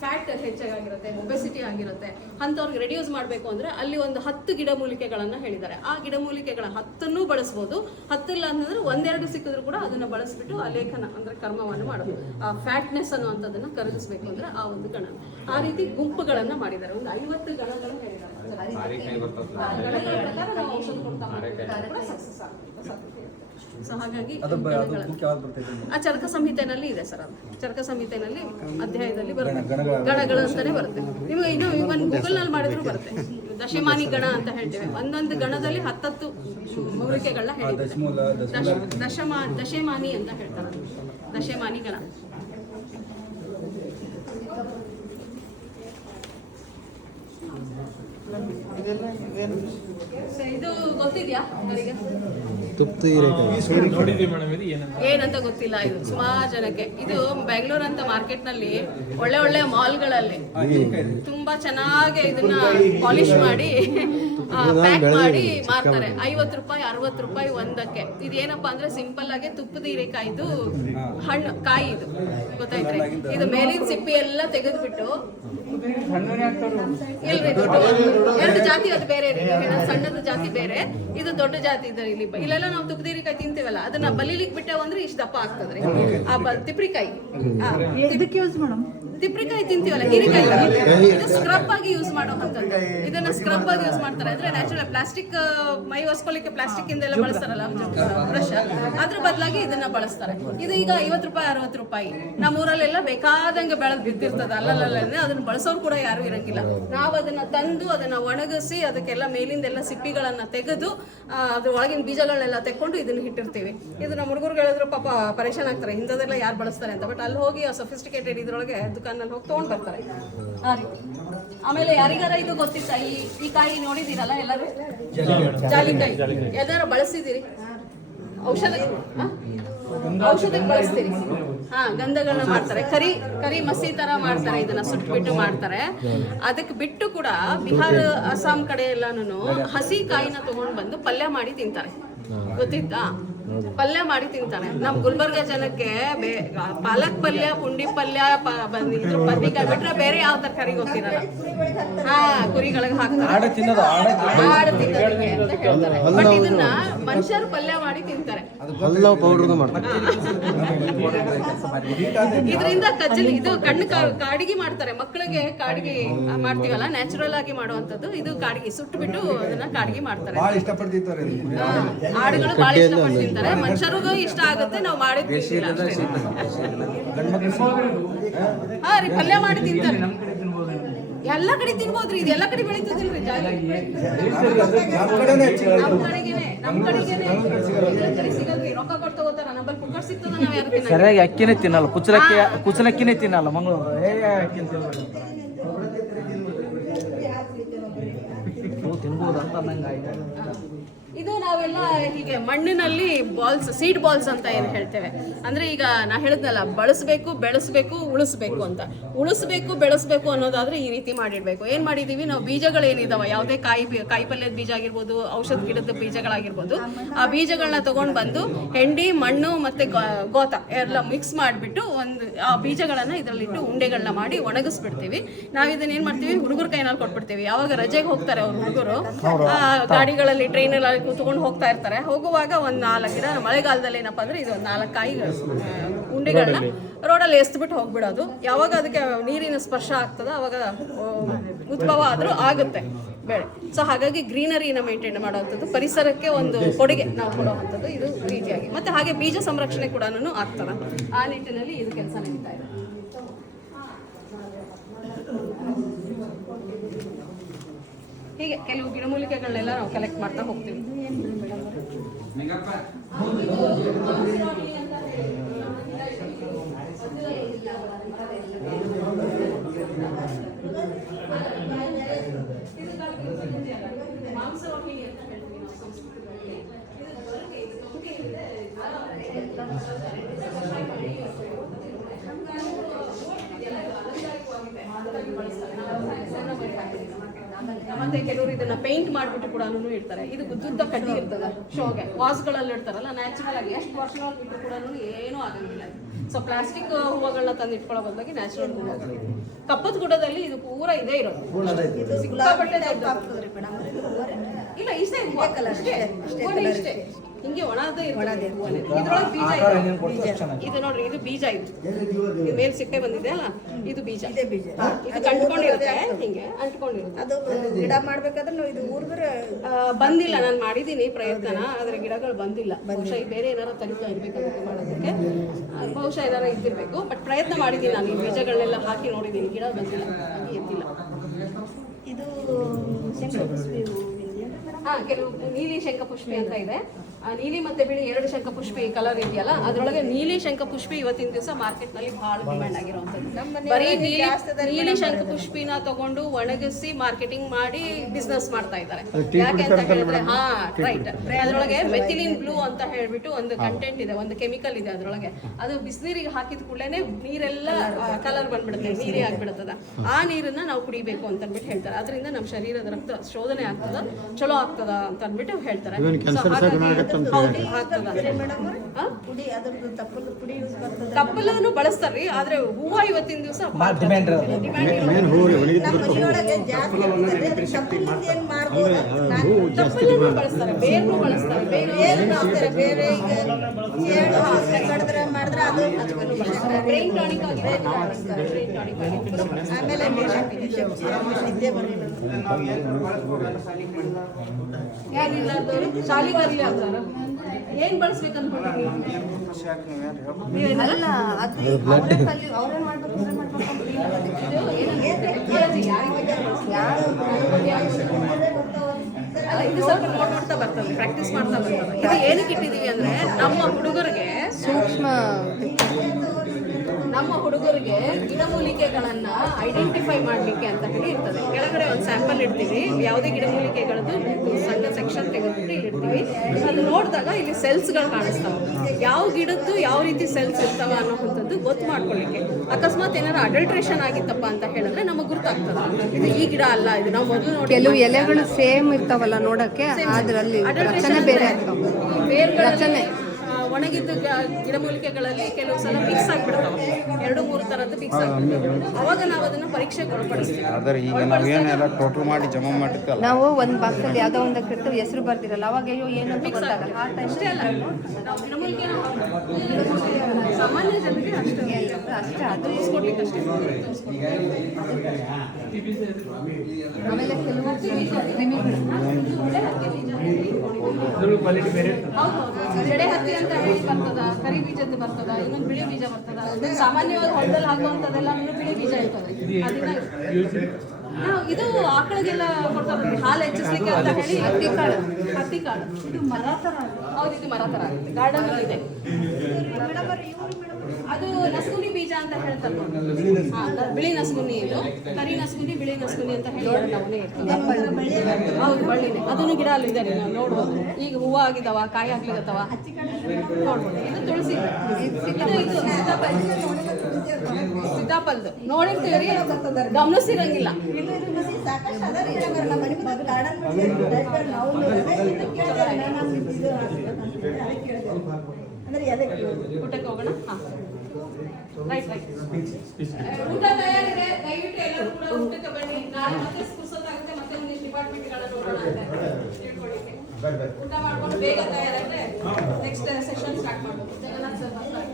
ಫ್ಯಾಟ್ ಹೆಚ್ಚಾಗಿರುತ್ತೆ, ಒಬೆಸಿಟಿ ಆಗಿರುತ್ತೆ, ಅಂಥವ್ರಿಗೆ ರೆಡ್ಯೂಸ್ ಮಾಡಬೇಕು ಅಂದರೆ ಅಲ್ಲಿ ಒಂದು 10 ಗಿಡಮೂಲಿಕೆಗಳನ್ನು ಹೇಳಿದ್ದಾರೆ. ಆ ಗಿಡಮೂಲಿಕೆಗಳ 10ನ್ನೂ ಬಳಸ್ಬೋದು. 10 ಇಲ್ಲ ಅಂತಂದ್ರೆ ಒಂದೆರಡು ಸಿಕ್ಕಿದ್ರು ಕೂಡ ಅದನ್ನು ಬಳಸ್ಬಿಟ್ಟು ಆ ಲೇಖನ ಅಂದರೆ ಕರ್ಮವನ್ನು ಮಾಡೋದು. ಆ ಫ್ಯಾಟ್ನೆಸ್ ಅನ್ನುವಂಥದ್ದನ್ನು ಕರಗಿಸ್ಬೇಕು ಅಂದರೆ ಆ ಒಂದು ಗಣ. ಆ ರೀತಿ ಗುಂಪುಗಳನ್ನು ಮಾಡಿದ್ದಾರೆ. ಒಂದು 50 ಗಣಗಳನ್ನು ಹೇಳಿದ್ದಾರೆ. ಗಣಗಳ ಪ್ರಕಾರ ನಾವು ಔಷಧ ಕೊಡ್ತಾ ಸಕ್ಸಸ್ ಆಗುತ್ತೆ. ಸೊ ಹಾಗಾಗಿ ಆ ಚರಕ ಸಂಹಿತೆನಲ್ಲಿ ಇದೆ ಸರ್. ಅದು ಚರಕ ಸಂಹಿತೆನಲ್ಲಿ ಅಧ್ಯಾಯದಲ್ಲಿ ಬರುತ್ತೆ, ಗಣಗಳು ಅಂತಾನೆ ಬರುತ್ತೆ. ನಿಮಗೆ ಇನ್ನು ಇವನ್ ಗೂಗಲ್ನಲ್ಲಿ ಮಾಡಿದ್ರು ಬರುತ್ತೆ. ದಶಮಾನಿ ಗಣ ಅಂತ ಹೇಳ್ತೇವೆ. ಒಂದೊಂದು ಗಣದಲ್ಲಿ 10 ಮೂಲಿಕೆಗಳನ್ನ ಹೇಳಿದ್ದಾರೆ. ದಶಮಾನಿ ಅಂತ ಹೇಳ್ತಾರೆ. ದಶಮಾನಿ ಗಣ. ಇದು ಗೊತ್ತಿದ್ಯಾ ಅವರಿಗೆ? ಏನಂತ ಗೊತ್ತಿಲ್ಲ. ಇದು ಸುಮಾರು ಜನಕ್ಕೆ. ಇದು ಬೆಂಗಳೂರು ಅಂತ ಮಾರ್ಕೆಟ್ ನಲ್ಲಿ ಒಳ್ಳೆ ಮಾಲ್ಗಳಲ್ಲಿ ತುಂಬಾ ಚೆನ್ನಾಗಿ ಇದನ್ನ ಪಾಲಿಶ್ ಮಾಡಿ ಪ್ಯಾಕ್ ಮಾಡಿ ಮಾರ್ತಾರೆ. 50 ರೂಪಾಯಿ 60 ರೂಪಾಯಿ ಒಂದಕ್ಕೆ. ಇದೇನಪ್ಪಾ ಅಂದ್ರೆ ಸಿಂಪಲ್ ಆಗಿ ತುಪ್ಪದ ಹೀರೆಕಾಯಿದು ಹಣ್ಣು ಕಾಯಿ. ಇದು ಗೊತ್ತಾಯ್ತ್ರಿ? ಇದು ಮೇಲಿನ ಸಿಪ್ಪಿ ಎಲ್ಲ ತೆಗೆದ್ಬಿಟ್ಟು ಎರಡು ಜಾತಿ, ಅದು ಬೇರೆ, ಸಣ್ಣದ ಜಾತಿ ಬೇರೆ, ಇದು ದೊಡ್ಡ ಜಾತಿ ಇದೆ. ಇಲ್ಲೆಲ್ಲ ನಾವು ತುಪ್ಪದ ಹೀರೆಕಾಯಿ ತಿಂತೀವಲ್ಲ, ಅದನ್ನ ಬಲಿಲಿಕ್ ಬಿಟ್ಟೆ ಅಂದ್ರೆ ಇಷ್ಟು ದಪ್ಪ ಆಗ್ತದ್ರಿ. ಆ ತಿಪ್ರಿಕಾಯಿ ತಿಪ್ರಿಕಾಯಿ ತಿಂತೀವಲ್ಲ, ಹೀರೆಕಾಯಿ, ಇದು ಸ್ಕ್ರಬ್ ಆಗಿ ಯೂಸ್ ಮಾಡೋ ಅಂತದ್ದು. ಇದನ್ನ ಸ್ಕ್ರಬ್ ಆಗಿ ಯೂಸ್ ಮಾಡ್ತಾರೆ. ಅಂದ್ರೆ ನ್ಯಾಚುರಲ್ ಪ್ಲಾಸ್ಟಿಕ್ ಮೈ ಒಸ್ಕೊಲಿಕ್ಕೆ ಪ್ಲಾಸ್ಟಿಕ್ ಇಂದೆಲ್ಲ ಬಳಸ್ತಾರಲ್ಲ ಬ್ರಷ್, ಅದ್ರ ಬದಲಾಗಿ ಇದನ್ನ ಬಳಸ್ತಾರೆ. ಇದು ಈಗ 50 ರೂಪಾಯಿ 60 ರೂಪಾಯಿ. ನಮ್ಮೂರಲ್ಲೆಲ್ಲ ಬೇಕಾದಂಗೆ ಬೆಳೆದ್ ಬಿದ್ದಿರ್ತದೆ. ಅಲ್ಲಲ್ಲ ಅದನ್ನ ಬಳಸೋರು ಕೂಡ ಯಾರು ಇರಂಗಿಲ್ಲ. ನಾವು ಅದನ್ನ ತಂದು ಅದನ್ನ ಒಣಗಿಸಿ ಅದಕ್ಕೆಲ್ಲ ಮೇಲಿಂದೆಲ್ಲ ಸಿಪ್ಪಿಗಳನ್ನ ತೆಗೆದು ಅದ್ರ ಒಳಗಿನ ಬೀಜಗಳನ್ನೆಲ್ಲ ತೆಕ್ಕೊಂಡು ಇದನ್ನ ಇಟ್ಟಿರ್ತೀವಿ. ಇದು ನಮ್ಮ ಹುಡುಗರು ಹೇಳಿದ್ರು ಪಾಪ ಪರೇಶಾನ್ ಆಗ್ತಾರೆ, ಇಂಥದೆಲ್ಲ ಯಾರು ಬಳಸ್ತಾರೆ ಅಂತ. ಬಟ್ ಅಲ್ಲಿ ಹೋಗಿ ಸೊಫಿಸ್ಟಿಕೇಟೆಡ್ ಇದ್ರೊಳಗೆ ದುಕಾನಲ್ಲಿ ಹೋಗಿ ತೊಗೊಂಡು ಬರ್ತಾರೆ ಆ ರೀತಿ. ಆಮೇಲೆ ಯಾರಿಗಾರ ಇದು ಗೊತ್ತಿತ್ತ? ಈ ಕಾಯಿ ನೋಡಿದ್ದೀರಲ್ಲ ಎಲ್ಲರೂ, ಜಾಲಿಕಾಯಿ ಎಲ್ಲಾರು ಬಳಸಿದ್ದೀರಿ? ಔಷಧಕ್ಕೆ ಬಳಸ್ತೀರಿ? ಗಂಧಗಳನ್ನ ಮಾಡ್ತಾರೆ. ಕರಿ ಮಸಿ ತರ ಮಾಡ್ತಾರೆ. ಇದನ್ನ ಸುಟ್ಬಿಟ್ಟು ಮಾಡ್ತಾರೆ. ಅದಕ್ಕೆ ಬಿಟ್ಟು ಕೂಡ ಬಿಹಾರ ಅಸ್ಸಾಂ ಕಡೆ ಎಲ್ಲಾನು ಹಸಿ ಕಾಯಿನ ತಗೊಂಡ್ ಬಂದು ಪಲ್ಯ ಮಾಡಿ ತಿಂತಾರೆ. ಗೊತ್ತಿತ್ತಾ? ಪಲ್ಯ ಮಾಡಿ ತಿಂತಾನೆ. ನಮ್ ಗುಲ್ಬರ್ಗ ಜನಕ್ಕೆ ಪಾಲಕ್ ಪಲ್ಯ, ಪುಂಡಿ ಪಲ್ಯ, ಬದ್ನಿಕಾಯಿ ಬಿಟ್ರೆ ಬೇರೆ ಯಾವ ತರಕಾರಿ ಗೊತ್ತಿರಲ್ಲ. ಕುರಿಗಳಿಗೆ ಹಾಕ್ತಾರೆ, ಆಡು ತಿನ್ನೋದಕ್ಕೆ ಅಂತ ಹೇಳ್ತಾರೆ. ಬಟ್ ಇದನ್ನ ಮನುಷ್ಯರು ಪಲ್ಯ ಮಾಡಿ ತಿಂತಾರೆ. ಇದರಿಂದ ಕಜ್ಜಲಿ, ಇದು ಕಣ್ಣು ಕಾಡಿಗೆ ಮಾಡ್ತಾರೆ. ಮಕ್ಕಳಿಗೆ ಕಾಡಿಗೆ ಮಾಡ್ತೀವಲ್ಲ, ನ್ಯಾಚುರಲ್ ಆಗಿ ಮಾಡುವಂತದ್ದು. ಇದು ಕಾಡಿಗೆ ಸುಟ್ಟು ಅದನ್ನ ಕಾಡಿಗೆ ಮಾಡ್ತಾರೆ. ಆಡುಗಳು ಬಹಳ ಇಷ್ಟಪಟ್ಟು ತಿಂತಾರೆ. ಮನುಷ್ಯರಿಗೂ ಇಷ್ಟ ಆಗುತ್ತೆ. ನಾವು ಮಾಡಿದ್ವಿ ಪಲ್ಯ ಮಾಡಿ ತಿಂತಾರೆ. ಎಲ್ಲ ಕಡೆ ತಿನ್ಬೋದ್ರಿ, ಇದು ಎಲ್ಲ ಕಡೆ ಬೆಳೀತದಿಲ್ರಿ ಜಾಲಿ. ನಮ್ ಕಡೆಗೇನೆ ಸಿಗಲ್ರಿ, ರೊಕ್ಕ ಕೊಟ್ಟು ತಗೋತಾರ. ನಮ್ಮಲ್ಲಿ ಪುಕ್ಕಟ್ ಸಿಗ್ತದ, ನಾವ್ ಯಾರು ತಿನ್ನಲ್ಲ. ಸರಿಯಾಗಿ ಅಕ್ಕಿನೇ ತಿನ್ನಲ್ಲ, ಕುಚಲಕ್ಕಿನೇ ತಿನ್ನಲ್ಲ ಮಂಗಳೂರು. ತಿನ್ಬೋದು ಅಂತ ನಂಗೆ. ಇದು ನಾವೆಲ್ಲ ಹೀಗೆ ಮಣ್ಣಿನಲ್ಲಿ ಬಾಲ್ಸ್, ಸೀಡ್ ಬಾಲ್ಸ್ ಅಂತ ಏನು ಹೇಳ್ತೇವೆ. ಅಂದ್ರೆ ಈಗ ನಾ ಹೇಳಿದ್ನಲ್ಲ, ಬಳಸಬೇಕು, ಬೆಳೆಸಬೇಕು, ಉಳಿಸ್ಬೇಕು ಅಂತ. ಉಳಿಸ್ಬೇಕು, ಬೆಳೆಸಬೇಕು ಅನ್ನೋದಾದ್ರೆ ಈ ರೀತಿ ಮಾಡಿಡ್ಬೇಕು. ಏನ್ ಮಾಡಿದೀವಿ ನಾವು, ಬೀಜಗಳೇನಿದಾವ, ಯಾವುದೇ ಕಾಯಿ ಪಲ್ಯದ ಬೀಜ ಆಗಿರ್ಬೋದು, ಔಷಧ ಗಿಡದ ಬೀಜಗಳಾಗಿರ್ಬೋದು, ಆ ಬೀಜಗಳನ್ನ ತಗೊಂಡ್ ಬಂದು ಹೆಂಡಿ, ಮಣ್ಣು ಮತ್ತೆ ಗೋತ ಎಲ್ಲ ಮಿಕ್ಸ್ ಮಾಡಿಬಿಟ್ಟು ಆ ಬೀಜಗಳನ್ನ ಇದರಲ್ಲಿಟ್ಟು ಉಂಡೆಗಳನ್ನ ಮಾಡಿ ಒಣಗಿಸ್ಬಿಡ್ತೀವಿ. ನಾವ್ ಇದನ್ನ ಏನ್ ಮಾಡ್ತೀವಿ, ಹುಡುಗರ ಕೈನಲ್ಲಿ ಕೊಟ್ಬಿಡ್ತೀವಿ. ಯಾವಾಗ ರಜೆಗೆ ಹೋಗ್ತಾರೆ ಅವ್ರ ಹುಡುಗರು, ಗಾಡಿಗಳಲ್ಲಿ, ಟ್ರೈನಲ್ಲಿ ಕೂತ್ಕೊಂಡು ಹೋಗ್ತಾ ಇರ್ತಾರೆ. ಹೋಗುವಾಗ ಒಂದ್ 4 ಗಿಡ, ಮಳೆಗಾಲದಲ್ಲಿ ಏನಪ್ಪಾ ಅಂದ್ರೆ ಇದು 4 ಕಾಯಿ ಉಂಡೆಗಳನ್ನ ರೋಡಲ್ಲಿ ಎಸ್ಬಿಟ್ಟು ಹೋಗ್ಬಿಡೋದು. ಯಾವಾಗ ಅದಕ್ಕೆ ನೀರಿನ ಸ್ಪರ್ಶ ಆಗ್ತದ ಅವಾಗ ಉದ್ಭವ ಆದ್ರೂ ಆಗುತ್ತೆ ಬೆಳೆ. ಸೊ ಹಾಗಾಗಿ ಗ್ರೀನರಿನ ಮೇಂಟೈನ್ ಮಾಡುವಂಥದ್ದು, ಪರಿಸರಕ್ಕೆ ಒಂದು ಕೊಡುಗೆ ನಾವು ಕೊಡುವಂಥದ್ದು ಇದು ರೀತಿಯಾಗಿ. ಮತ್ತೆ ಹಾಗೆ ಬೀಜ ಸಂರಕ್ಷಣೆ ಕೂಡ ಆಗ್ತದೆ. ಆ ನಿಟ್ಟಿನಲ್ಲಿ ಇದು ಕೆಲಸ ನಡೀತಾ ಇದೆ. ಹೀಗೆ ಕೆಲವು ಗಿಡಮೂಲಿಕೆಗಳನ್ನೆಲ್ಲ ನಾವು ಕಲೆಕ್ಟ್ ಮಾಡ್ತಾ ಹೋಗ್ತೀವಿ. ಮತ್ತೆ ಕೆಲವರು ಇದನ್ನ ಪೇಂಟ್ ಮಾಡ್ಬಿಟ್ಟು ಕೂಡ ಇಡ್ತಾರೆ. ಇದು ಉದ್ದುದ್ದ ಕಡ್ಡಿ ಇರ್ತದೆ ಶೋಗೆ, ವಾಸ್ಗಳಲ್ಲಿ ಇಡ್ತಾರಲ್ಲ, ನ್ಯಾಚುರಲ್ ಆಗಿ ಎಷ್ಟು ವರ್ಷಗಳು ಬಿಟ್ಟರು ಕೂಡ ಏನೂ ಆಗಂಗಿಲ್ಲ. ಸೊ ಪ್ಲಾಸ್ಟಿಕ್ ಹೂವುಗಳನ್ನ ತಂದು ಇಟ್ಕೊಳ್ಳೋ ಬದಲಾಗಿ ನ್ಯಾಚುರಲ್ ಹೂವುಗಳು. ಕಪ್ಪದ ಗುಡ್ಡದಲ್ಲಿ ಇದು ಪೂರಾ ಇದೇ ಇರೋದು. ಇಲ್ಲ, ಇಷ್ಟೇ ಇಷ್ಟೇ ಹಿಂಗೆ ಒಣದೇ ಇದ್ರೊಳಗೆ ಬೀಜ ಇದೆ. ಇದು ನೋಡ್ರಿ, ಇದು ಬೀಜ. ಇದು ಮೇಲ್ ಸಿಪ್ಪೆ ಬಂದಿದೆ ಅಲ್ಲ, ಇದು ಬೀಜ. ಇದು ಅಂಟ್ಕೊಂಡಿರುತ್ತೆ, ಹಿಂಗೆ ಅಂಟ್ಕೊಂಡಿರುತ್ತೆ. ಅದು ಗಿಡ ಮಾಡ್ಬೇಕಾದ್ರೆ ಇದು ಊರ್ದ್ರೆ ಬಂದಿಲ್ಲ. ನಾನು ಮಾಡಿದೀನಿ ಪ್ರಯತ್ನ, ಆದ್ರೆ ಗಿಡಗಳು ಬಂದಿಲ್ಲ. ಬಹುಶಃ ಬೇರೆ ಏನಾರ ತರಿತಾ ಇರ್ಬೇಕು ಮಾಡೋದಕ್ಕೆ, ಬಹುಶಃ ಏನಾರ ಇದ್ದಿರ್ಬೇಕು. ಬಟ್ ಪ್ರಯತ್ನ ಮಾಡಿದೀನಿ ನಾನು, ಈ ಬೀಜಗಳನ್ನೆಲ್ಲ ಹಾಕಿ ನೋಡಿದೀನಿ, ಗಿಡ ಬಂದಿಲ್ಲ, ಎತ್ತಿಲ್ಲ. ಇದು ಶಂಕರಪುಷ್ಪಿ. ಕೆಲವು ನೀಲಿ ಶಂಖಪುಷ್ಪಿ ಅಂತ ಇದೆ. ನೀಲಿ ಮತ್ತೆ ಬಿಳಿ 2 ಶಂಖಪುಷ್ಪಿ ಕಲರ್ ಇದೆಯಲ್ಲ, ಅದರೊಳಗೆ ನೀಲಿ ಶಂಖಪುಷ್ಪಿ ಇವತ್ತಿನ ದಿವಸ ಮಾರ್ಕೆಟ್ ನಲ್ಲಿ ಬಹಳ ಡಿಮ್ಯಾಂಡ್ ಆಗಿರುವಂತದ್ದು. ಬರೀ ನೀಲಿ ಶಂಖಪುಷ್ಪಿನ ತಗೊಂಡು ಒಣಗಿಸಿ ಮಾರ್ಕೆಟಿಂಗ್ ಮಾಡಿ ಬಿಸ್ನೆಸ್ ಮಾಡ್ತಾ ಇದ್ದಾರೆ. ಯಾಕೆ ಅಂತ ಹೇಳಿದ್ರೆ, ರೈಟ್, ಅದರೊಳಗೆ ಮೆಥಿಲಿನ್ ಬ್ಲೂ ಅಂತ ಹೇಳ್ಬಿಟ್ಟು ಒಂದು ಕಂಟೆಂಟ್ ಇದೆ, ಒಂದು ಕೆಮಿಕಲ್ ಇದೆ ಅದರೊಳಗೆ. ಅದು ಬಿಸಿನೀರಿಗೆ ಹಾಕಿದ ಕೂಡಲೇ ನೀರೆಲ್ಲ ಕಲರ್ ಬಂದ್ಬಿಡುತ್ತೆ, ನೀರೇ ಆಗ್ಬಿಡುತ್ತದ. ಆ ನೀರನ್ನ ನಾವು ಕುಡಿಬೇಕು ಅಂತ ಅಂದ್ಬಿಟ್ಟು ಹೇಳ್ತಾರೆ. ಅದರಿಂದ ನಮ್ಮ ಶರೀರದ ರಕ್ತ ಶೋಧನೆ ಆಗ್ತದ, ಚಲೋ ಆಗ್ತದ ಅಂತ ಅಂದ್ಬಿಟ್ಟು ಹೇಳ್ತಾರೆ. ತಪ್ಪಲನ್ನು ಬಳಸ್ತಾರ್ರಿ, ಆದ್ರೆ ಹೂವ ಇವತ್ತಿನ ದಿವಸ ತಪ್ಪಲನ್ನು ಬಳಸ್ತಾರೆ, ಬೇರ್ನು ಬಳಸ್ತಾರೆ, ಬ್ರೈನ್ ಟಾನಿಕ್ ಆಗಿದೆ. ಆಮೇಲೆ ಶಾಲಿಗಾರ್ಲಿ ಆಗ್ತಾರ. ಏನ್ ಬಳಸ್ಬೇಕಂತ ಇದು ಸ್ವಲ್ಪ ನೋಡ್ತಾ ಬರ್ತದೆ, ಪ್ರಾಕ್ಟೀಸ್ ಮಾಡ್ತಾ ಬರ್ತದೆ. ಇದು ಏನಕ್ಕೆ ಇಟ್ಟಿದೀವಿ ಅಂದ್ರೆ ನಮ್ಮ ಹುಡುಗರಿಗೆ ಗಿಡಮೂಲಿಕೆಗಳನ್ನ ಐಡೆಂಟಿಫೈ ಮಾಡ್ಲಿಕ್ಕೆ ಅಂತ ಹೇಳಿ ಇರ್ತದೆ. ಕೆಳಗಡೆ ಒಂದು ಸ್ಯಾಂಪಲ್ ಇಡ್ತೀವಿ, ಯಾವುದೇ ಗಿಡಮೂಲಿಕೆಗಳದ್ದು ಸಣ್ಣ ಸೆಕ್ಷನ್ ತೆಗೆದ್ಬಿಟ್ಟು ಇಲ್ಲಿ ಇಡ್ತೀವಿ. ಅದು ನೋಡಿದಾಗ ಇಲ್ಲಿ ಸೆಲ್ಸ್ಗಳು ಕಾಣಿಸ್ತಾವೆ, ಯಾವ ಗಿಡದ್ದು ಯಾವ ರೀತಿ ಸೆಲ್ಸ್ ಇರ್ತಾವ ಅನ್ನೋಂಥದ್ದು ಗೊತ್ತು ಮಾಡ್ಕೊಳ್ಳಿಕ್ಕೆ. ಅಕಸ್ಮಾತ್ ಏನಾರ ಅಡಲ್ಟ್ರೇಷನ್ ಆಗಿತ್ತಪ್ಪ ಅಂತ ಹೇಳಿದ್ರೆ ನಮಗೆ ಗೊತ್ತಾಗ್ತದೆ, ಇದು ಈ ಗಿಡ ಅಲ್ಲ, ಇದು ನಾವು ಮೊದಲು ನೋಡಿ. ಕೆಲವು ಎಲೆಗಳು ಸೇಮ್ ಇರ್ತಾವಲ್ಲ ನೋಡಕ್ಕೆ, ಅದರಲ್ಲಿ ಬೇರ್ಗಳಲ್ಲಿ ಒಣಗಿದ್ದು ಗಿಡಮೂಲಿಕೆಗಳಲ್ಲಿ ಕೆಲವು ಸಲ ಮಿಕ್ಸ್ ಆಗ್ಬಿಡ್ತಾವೆ, 2-3 ಥರದ್ದು ಮಿಕ್ಸ್ ಆಗ್ಬಿಡ್ತಾವೆ. ಅವಾಗ ನಾವು ಅದನ್ನ ಪರೀಕ್ಷೆಗೆ ಒಳಪಡಿಸ್ತೀವಿ. ನಾವು ಒಂದು ಬಾಕ್ಸಲ್ಲಿ ಯಾವುದೋ ಒಂದಕ್ಕೆ ಇಟ್ಟು ಹೆಸರು ಬರ್ದಿರಲ್ಲ, ಅವಾಗ ಅಯ್ಯೋ ಏನು ಮಿಕ್ಸ್ ಆಗಲ್ಲ. ಅಷ್ಟೇ ಅಲ್ಲ, ನಾವು ಗಿಡಮೂಲಿಕೆ ಸಾಮಾನ್ಯ ಜನರಿಗೆ ಅಷ್ಟೇ ಅದು ಇಸ್ಕೊಡ್ಲಿಕ್ಕೆ ಅಷ್ಟೇ. ಆಮೇಲೆ ಕೆಲವು ಜಡೆ ಹತ್ತಿ ಅಂತ ಹೇಳಿ ಬರ್ತದ, ಕರಿ ಬೀಜದ್ದು ಬರ್ತದ, ಇನ್ನೊಂದು ಬಿಳಿ ಬೀಜ ಬರ್ತದ. ಸಾಮಾನ್ಯವಾಗಿ ಹೊಲದಲ್ಲಿ ಹಾಕುವಂಥದ್ದೆಲ್ಲ ಬಿಳಿ ಬೀಜ ಇರ್ತದೆ. ಅದನ್ನ ಇದು ಆಕಳಿಗೆಲ್ಲ ಕೊಡ್ತಾರೆ ಹಾಲು ಹೆಚ್ಚಿಸ್ಲಿಕ್ಕೆ ಅಂತ ಹೇಳಿ ಹತ್ತಿ ಕಾಳು ಇದು ಮರ ತರ. ಹೌದು, ಇದು ಮರ ತರ ಆಗುತ್ತೆ. ಗಾರ್ಡನ್ ಇದೆ. ಅದು ನಸ್ಗುನಿ ಬೀಜ ಅಂತ ಹೇಳ್ತಾರೆ ನೋಡಿ. ಬಿಳಿ ನಸ್ಗುನಿ, ಇದು ಕರಿ ನಸ್ಗುನಿ, ಬಿಳಿ ನಸ್ಗುನಿ ಅಂತ ಹೇಳಿ ಎರಡು ನಮೂನೆ ಇರ್ತದೆ. ಹೌದು, ಬಳ್ಳಿನೇ. ಅದನ್ನು ಗಿಡ ಅಲ್ಲಿ ಇದೆ, ನಾವು ನೋಡ್ಬೋದು. ಈಗ ಹೂವು ಆಗಿದಾವ, ಕಾಯಿ ಆಗ್ಲಿಕತ್ತವ ನೋಡ್ಬೋದು. ಇದು ತುಳಸಿ, ಇದು ಸೀತಾಫಲದ್ದು ನೋಡಿರ್ತೀವಿ, ಗಮನಿಸಿರಂಗಿಲ್ಲ. ಸಾಕಷ್ಟು ಅದ ರೀ ಮೇಡಮ್, ನಮ್ಮ ಮನೆ ಮುಂದೆ ಗಾರ್ಡನ್ ಮಾಡಿದ್ರೆ ನಾವು ಅಂದ್ರೆ ಅದಕ್ಕೆ ಊಟಕ್ಕೆ ಹೋಗೋಣ. ಹಾಂ, ರೈಟ್ ರೈಟ್. ಊಟ ತಯಾರಿದೆ, ದಯವಿಟ್ಟು ಎಲ್ಲರೂ ಕೂಡ ಊಟಕ್ಕೆ ಬನ್ನಿ. ನಾಳೆ ಮತ್ತೆ ಪುರ್ಸೊತ್ತಾಗುತ್ತೆ, ಮತ್ತೆ ಒಂದಿಷ್ಟು ಡಿಪಾರ್ಟ್ಮೆಂಟ್ಗಳ ನೋಡೋಣ ಅಂತ ತಿಳ್ಕೊಳ್ಳಿಕ್ಕೆ. ಊಟ ಮಾಡ್ಕೊಂಡು ಬೇಗ ತಯಾರಾದ್ರೆ ನೆಕ್ಸ್ಟ್ ಸೆಷನ್ ಸ್ಟಾರ್ಟ್ ಮಾಡ್ಬೋದು. ಜಗನ್ನಾಥ್ ಸರ್ ಬರ್ತಾರೆ.